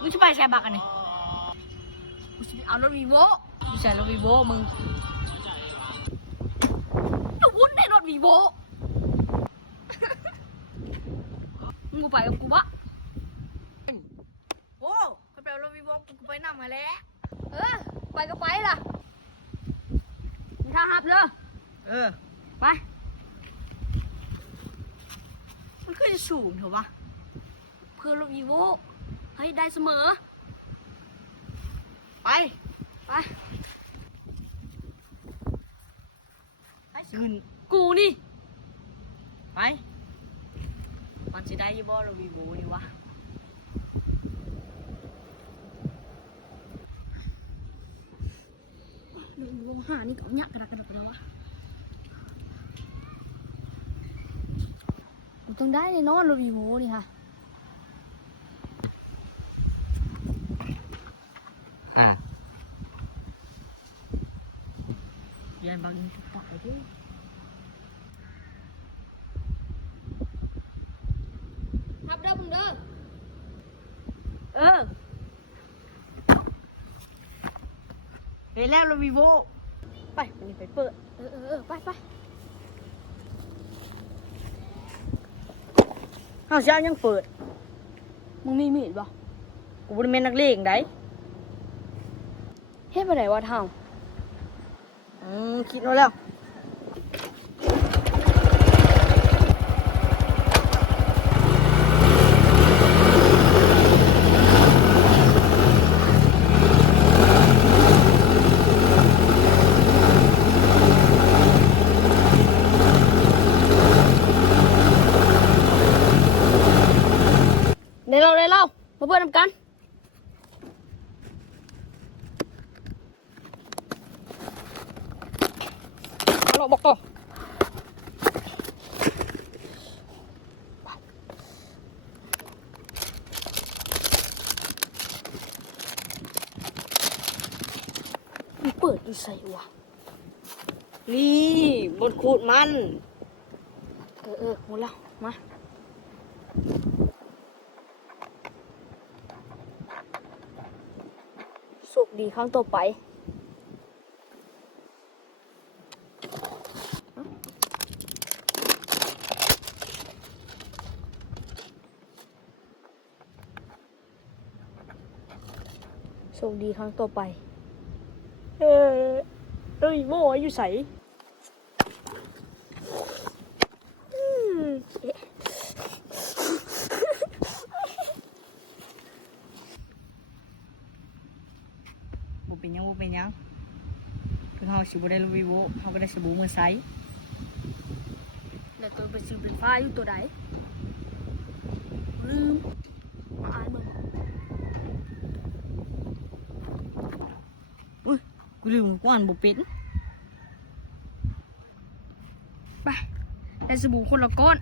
มึงจะไปใช้บักกันนี่มึงจะไปเอารถวีโว่มึงใช้รถวีโว่มึงจะวุ่นในรถวีโว่มึงไปกับกูปะโอ้ไปเอารถวีโว่กูไปนำมาแล้วไปก็ไปล่ะมีทางหับเลยไปมันขึ้นจะสูงเถอะวะเพื่อรถวีโว่ให้ได้เสมอไปเงินกูนี่ไปมันจะได้ยี่บ่เราวีโวนี่วะเราวีโวหานี่ก็ยักกระดักเลยวะต้องได้ในนอนเราวีโวนี่ค่ะเรียนบางทีตายด้วยทับเด้อมึงเด้อเฮ้ยแล้วเราวีโวไปมันนี่ไปเปิดไปเอาเช้ายังเปิดมึงมีมีดบ่กูบ่ได้แม่นนักเลงได้เฮ็ดบ่ได้วะทางคิดเอาแล้วได้เล่ามาเพื่อนทำกันเราบอกต่อมันเปิดอยู่ใส่วะนี่บนขูดมันหมดแล้วมาสุกดีครั้งต่อไปโชคดีครั้งต่อไปโม่อยู่ใสบ่เป็นยังคือเขาสิบ่ได้รีวิวเขาก็ได้สบู่มือใสแล้วตัวไปซื้อเป็นฟ้าอยู่ตัวใดลืมมาอ่านมึงกูลืมกวนบ่เป็นไปได้สบู่คนละก้อน